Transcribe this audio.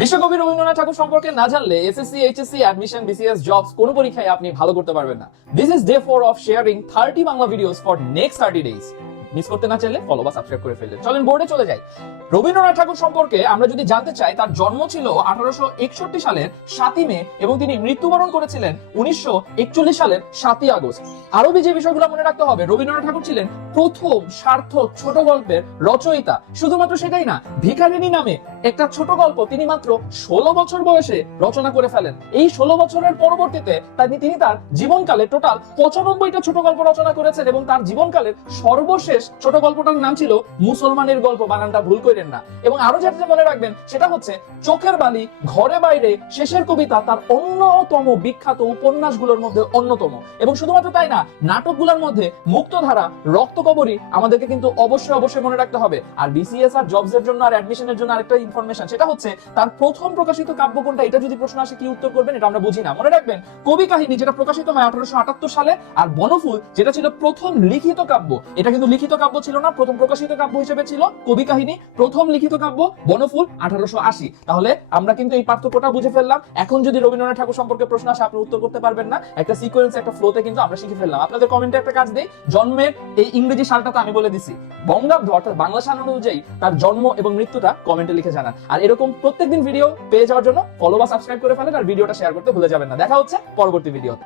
বিশ্বকবি রবীন্দ্রনাথ ঠাকুর সম্পর্কে না জানলে SSC, HSC, admission, BCS, jobs কোন পরীক্ষায় আপনি ভালো করতে পারবেন না। This is day 4 of sharing 30 Bangla videos for next 30 days. Miss করতে না চাইলে ফলো বা সাবস্ক্রাইব করে ফেললেন। চলেন বোর্ডে চলে যাই। রবীন্দ্রনাথ ঠাকুর সম্পর্কে আমরা যদি জানতে চাই, তার জন্ম ছিল 1861 সালের 7ই মে এবং তিনি মৃত্যুবরণ করেছিলেন 1941 সালের 7ই আগস্ট। আরো যে বিষয়গুলো মনে রাখতে হবে, রবীন্দ্রনাথ ঠাকুর ছিলেন প্রথম সার্থক ছোট গল্পের রচয়িতা। শুধুমাত্র সেটাই না, ভিখারিণী নামে একটা ছোট গল্প তিনি মাত্র 16 বছর বয়সে রচনা করে ফেলেন। এই 16 বছরের পরবর্তীতে তিনি তার জীবনকালে টোটাল 95টা ছোট গল্প রচনা করেছেন এবং তার জীবনকালের সর্বশেষ ছোট গল্পটার নাম ছিল মুসলমানের গল্প। বানানটা ভুল করেন না। এবং আরো যেটা মনে রাখবেন সেটা হচ্ছে চোখের বালি, ঘরে বাইরে, শেষের কবিতা তার অন্যতম বিখ্যাত উপন্যাসগুলোর মধ্যে অন্যতম। এবং শুধুমাত্র তাই না, নাটকগুলোর মধ্যে মুক্তধারা, রক্তকবরী আমাদেরকে কিন্তু অবশ্যই মনে রাখতে হবে। আর বিসিএস আর জবস এর জন্য আর অ্যাডমিশনের জন্য আরেকটা ইনফরমেশন, সেটা হচ্ছে তার প্রথম প্রকাশিত কাব্য কোনটা। এটা যদি প্রশ্ন আসে কি উত্তর করবেন এটা আমরা বুঝি না। মনে রাখবেন, কবি কাহিনী যেটা প্রকাশিত হয় 1878 সালে, আর বনফুল যেটা ছিল প্রথম লিখিত কাব্য। এটা কিন্তু লিখিত কাব্য ছিল না, প্রথম প্রকাশিত কাব্য হিসেবে ছিল কবি কাহিনী। প্রথম লিখিত কাব্য বনফুল 1880। তাহলে আমরা কিন্তু এই পার্থক্যটা বুঝে ফেললাম। এখন যদি রবীন্দ্রনাথ ঠাকুর সম্পর্কে প্রশ্ন আসে, আপনি উত্তর করতে পারবেন না। একটা সিকোয়েন্স, একটা ফ্লোতে কিন্তু আমরা শিখে ফেললাম। আপনাদের কমেন্টে একটা কাজ দেই, জন্মের এই ইংরেজি সালটা তো আমি বলে দিছি, বঙ্গাব্দ অর্থাৎ বাংলা সাল অনুযায়ী তার জন্ম এবং মৃত্যুটা কমেন্টে লিখে জানান। আর এরকম প্রত্যেকদিন ভিডিও পেয়ে যাওয়ার জন্য ফলো বা সাবস্ক্রাইব করে ফেলেন, আর ভিডিওটা শেয়ার করতে ভুলে যাবেন না। দেখা হচ্ছে পরবর্তী ভিডিওতে।